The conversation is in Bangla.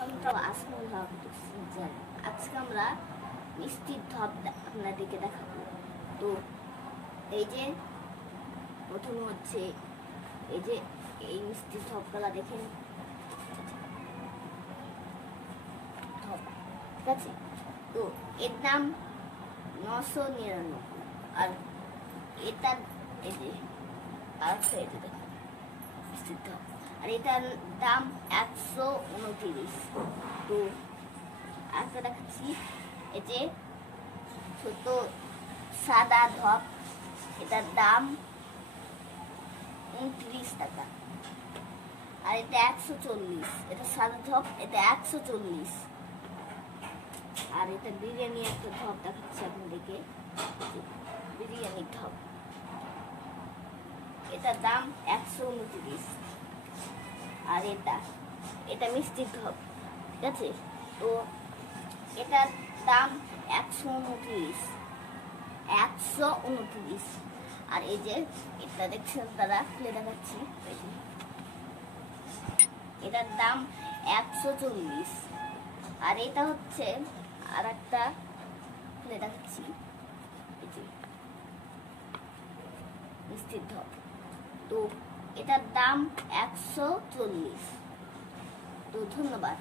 আসসালামু আলাইকুম। আজকে আমরা মিষ্টির ঢপ আপনাদেরকে দেখাবো। তো এই যে প্রথমে হচ্ছে এই যে এই মিষ্টির ঢপগুলা দেখেন, ঢপ, ঠিক আছে? তো এর দাম 999, আর এটার এই যে আর এটা দেখুন মিষ্টির ঢপ, আর এটার দাম 129। তো আজকে দেখাচ্ছি এই যে ছোট সাদা ঢপ, এটার দাম 29 টাকা, আর এটা 140। এটা সাদা ঢপ, এটা 140। আর এটা বিরিয়ানি একটা ঢপ দেখাচ্ছি আপনাদেরকে, বিরিয়ানি ঢপ, এটার দাম 129। আর এটা মিষ্টির ঢপ, ঠিক আছে? তো এটার দাম 129। আর এই যে এটা দেখছেন তারা, খুলে দেখাচ্ছি, এটার দাম 140। আর এটা হচ্ছে আর একটা, খুলে দেখাচ্ছি, মিষ্টির ঢপ। তো এটার দাম 140। তো ধন্যবাদ।